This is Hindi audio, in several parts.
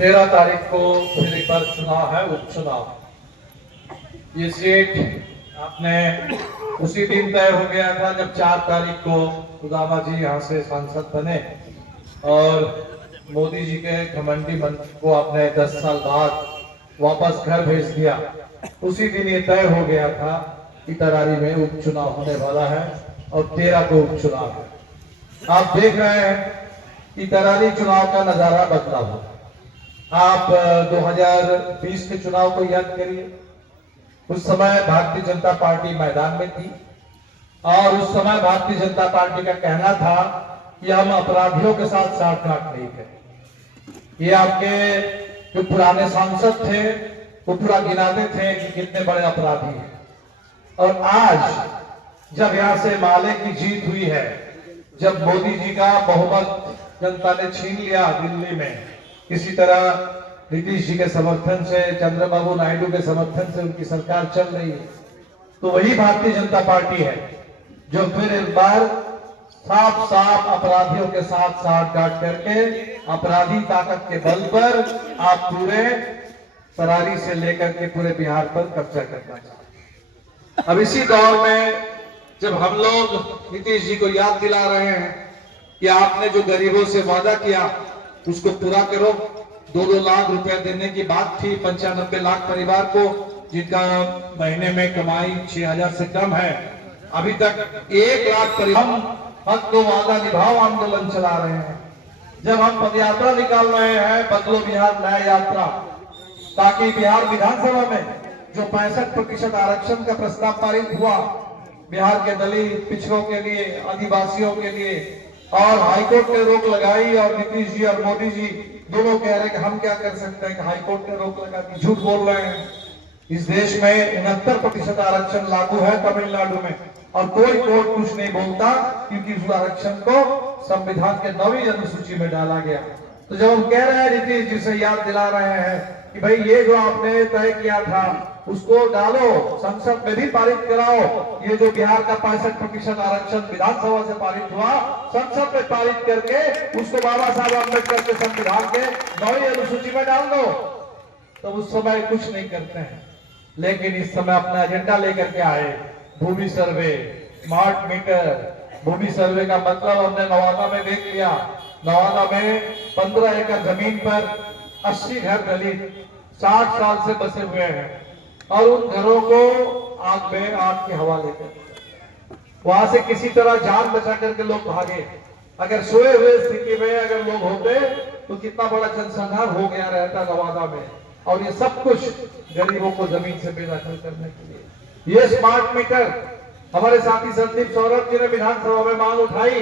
13 तारीख को फिर एक बार चुनाव है, उपचुनाव। ये सीट आपने उसी दिन तय हो गया था जब 4 तारीख को उदामा जी यहाँ से सांसद बने और मोदी जी के घमंडी मंत्री को आपने 10 साल बाद वापस घर भेज दिया। उसी दिन ये तय हो गया था कि तरारी में उपचुनाव होने वाला है और 13 को उपचुनाव है। आप देख रहे हैं कि तरारी चुनाव का नजारा बदला हुआ। आप 2020 के चुनाव को याद करिए। उस समय भारतीय जनता पार्टी मैदान में थी और उस समय भारतीय जनता पार्टी का कहना था कि हम अपराधियों के साथ साठगांठ नहीं करें। ये आपके जो पुराने सांसद थे वो पूरा गिनाते थे कि कितने बड़े अपराधी हैं। और आज जब यहां से माले की जीत हुई है, जब मोदी जी का बहुमत जनता ने छीन लिया दिल्ली में, किसी तरह नीतीश जी के समर्थन से, चंद्रबाबू नायडू के समर्थन से उनकी सरकार चल रही है, तो वही भारतीय जनता पार्टी है जो फिर एक बार साफ साफ अपराधियों के साथ साठगांठ करके अपराधी ताकत के बल पर आप पूरे तरारी से लेकर के पूरे बिहार पर कब्जा करना चाहते हैं। अब इसी दौर में जब हम लोग नीतीश जी को याद दिला रहे हैं कि आपने जो गरीबों से वादा किया उसको पूरा करो। 2-2 लाख रुपए देने की बात थी 95 लाख परिवार को जिनका महीने में कमाई 6,000 से कम है। अभी तक 1 लाख परिवार हक दो वादा निभाओ आंदोलन चला रहे हैं। जब हम पदयात्रा निकाल रहे हैं बदलो बिहार न्याय यात्रा, ताकि बिहार विधानसभा में जो 65% आरक्षण का प्रस्ताव पारित हुआ बिहार के दलित पिछड़ों के लिए, आदिवासियों के लिए, और हाईकोर्ट ने रोक लगाई और नीतीश जी और मोदी जी दोनों कह रहे हैं कि हम क्या कर सकते हैं कि हाईकोर्ट ने रोक लगा दी। झूठ बोल रहे हैं। इस देश में 69% आरक्षण लागू है तमिलनाडु में और कोई कोर्ट कुछ नहीं बोलता क्योंकि उस आरक्षण को संविधान के 9वीं अनुसूची में डाला गया। तो जब हम कह रहे हैं नीतीश जी से याद दिला रहे हैं कि भाई ये जो आपने तय किया था उसको डालो, संसद में भी पारित कराओ। ये जो बिहार का 65% आरक्षण विधानसभा से पारित हुआ संसद में पारित करके उसको बाबा साहब अम्बेडकर के संविधान के 9वीं अनुसूची में डाल दो। तो उस समय कुछ नहीं करते हैं, लेकिन इस समय अपना एजेंडा लेकर के आए। भूमि सर्वे, स्मार्ट मीटर। भूमि सर्वे का मतलब हमने नवादा में देख लिया। नवादा में 15 एकड़ जमीन पर 80 घर दलित 60 साल से बसे हुए हैं और उन घरों को आग में आग के हवाले कर वहां से किसी तरह जान बचा करके लोग भागे। अगर सोए हुए स्थिति में अगर लोग होते तो कितना बड़ा जनसंहार हो गया रहता नवादा में। और ये सब कुछ गरीबों को जमीन से बेदखल करने के लिए। ये स्मार्ट मीटर हमारे साथी संदीप सौरभ जी ने विधानसभा में मांग उठाई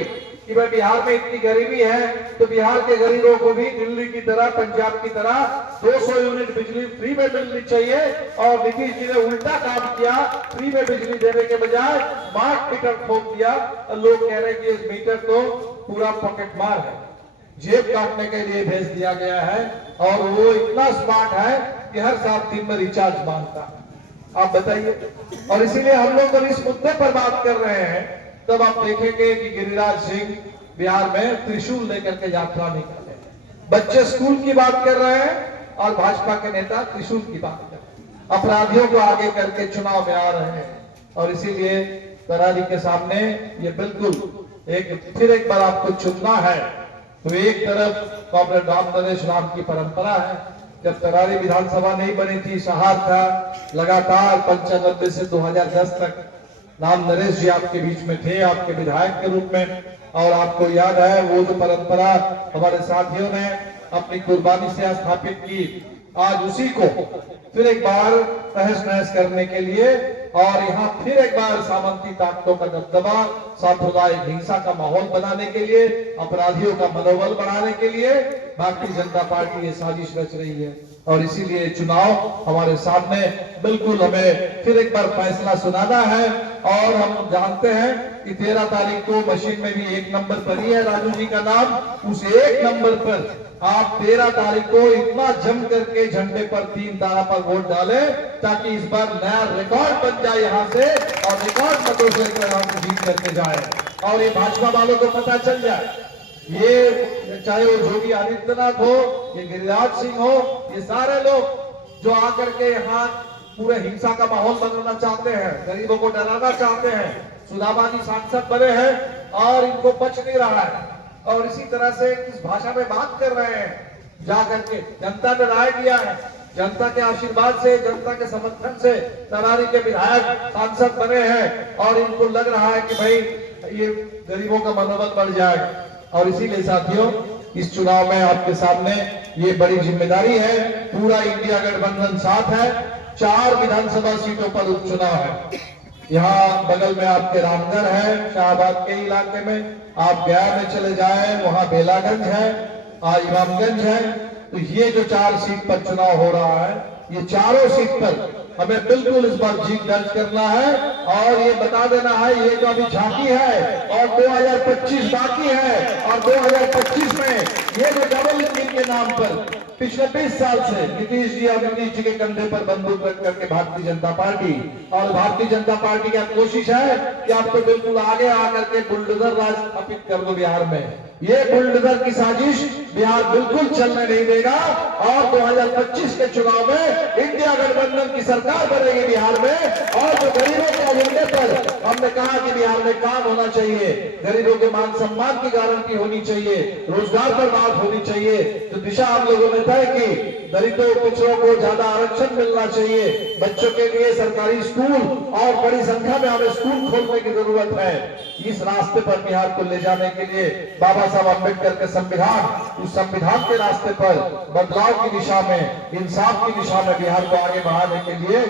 कि भाई बिहार में इतनी गरीबी है तो बिहार के गरीबों को भी दिल्ली की तरह, पंजाब की तरह 200 यूनिट बिजली फ्री में मिलनी चाहिए। और नीतीश जी ने उल्टा काम किया, फ्री में बिजली देने के बजाय स्मार्ट मीटर ठोक दिया। और लोग कह रहे हैं कि इस मीटर तो पूरा पॉकेट मार है, जेब काटने के लिए भेज दिया गया है और वो इतना स्मार्ट है कि हर 7 दिन में रिचार्ज मांगता है। आप बताइए। और इसीलिए हम लोग जब इस मुद्दे पर बात कर रहे हैं तब आप देखेंगे कि गिरिराज सिंह बिहार में त्रिशूल लेकर के यात्रा निकाले। बच्चे स्कूल की बात कर रहे हैं और भाजपा के नेता त्रिशूल की बात कर रहे हैं। अपराधियों को आगे करके चुनाव में आ रहे हैं और इसीलिए तरारी के सामने ये बिल्कुल फिर एक बार आपको चुनना है। तो एक तरफ कॉमरेड राम नरेश राम की परंपरा है। जब तरारी विधानसभा नहीं बनी थी, सहार था, लगातार 95 से 2010 तक राम नरेश जी आपके बीच में थे, आपके विधायक के रूप में। और आपको याद है वो जो परंपरा हमारे साथियों ने अपनी कुर्बानी से स्थापित की, आज उसी को फिर एक बार तहस नहस करने के लिए और यहाँ फिर एक बार सामंती ताकतों का दबदबा, सांप्रदायिक हिंसा का माहौल बनाने के लिए, अपराधियों का मनोबल बढ़ाने के लिए भारतीय जनता पार्टी ये साजिश रच रही है। और इसीलिए चुनाव हमारे सामने बिल्कुल हमें फिर एक बार फैसला सुनाना है। और हम जानते हैं कि 13 तारीख को मशीन में भी 1 नंबर पर ही है राजू जी का नाम। उस 1 नंबर पर आप 13 तारीख को इतना जम करके झंडे पर 3 तारा पर वोट डालें ताकि इस बार नया रिकॉर्ड बन जाए यहाँ से और रिकॉर्ड मतों से जीत करके जाए। और ये भाजपा वालों को पता चल जाए ये चाहे वो योगी आदित्यनाथ हो, ये गिरिराज सिंह हो, ये सारे लोग जो आकर के यहाँ पूरे हिंसा का माहौल बनाना चाहते हैं, गरीबों को डराना चाहते हैं। सुदामा जी सांसद बने हैं और इनको बच नहीं रहा है, और इसी तरह से किस भाषा में बात कर रहे हैं जाकर के। जनता ने राय दिया है, जनता के आशीर्वाद से, जनता के समर्थन से तरारी के विधायक सांसद बने हैं, और इनको लग रहा है कि भाई ये गरीबों का मनोबल बढ़ जाएगा। और इसीलिए साथियों, इस चुनाव में आपके सामने ये बड़ी जिम्मेदारी है। पूरा इंडिया गठबंधन साथ है। 4 विधानसभा सीटों पर उपचुनाव है। यहाँ बगल में आपके रामगढ़ है, शाहबाद के इलाके में। आप गया में चले जाए, वहां बेलागंज है, इमामगंज है। तो ये जो 4 सीट पर चुनाव हो रहा है, ये चारों सीट पर हमें बिल्कुल इस बार जीत दर्ज करना है। और ये बता देना है, ये तो अभी झांकी है और 2025 बाकी है। और 2025 में ये जो डबल इंजन के नाम पर पिछले 20 साल से नीतीश जी और नीतीश जी के कंधे पर बंदूक रख करके भारतीय जनता पार्टी, और भारतीय जनता पार्टी की कोशिश है कि आपको बिल्कुल आगे आकर के बुलडोजर राज स्थापित कर दो बिहार में। ये बुलडोजर की साजिश बिहार बिल्कुल चलने नहीं देगा। और 2025 के चुनाव में इंडिया गठबंधन की सरकार बनेगी बिहार में। और जो गरीबों के एजेंडे पर हमने कहा कि बिहार में काम होना चाहिए, गरीबों के मान सम्मान की गारंटी होनी चाहिए, रोजगार पर बात होनी चाहिए, जो दिशा हम लोगों ने तय की, दलितों पिछड़ों को ज्यादा आरक्षण मिलना चाहिए, बच्चों के लिए सरकारी स्कूल और बड़ी संख्या में हमें स्कूल खोलने की जरूरत है। इस रास्ते पर बिहार को ले जाने के लिए बाबा साहब अम्बेडकर के संविधान, उस संविधान के रास्ते पर बदलाव की दिशा में, इंसाफ की दिशा में बिहार को आगे बढ़ाने के लिए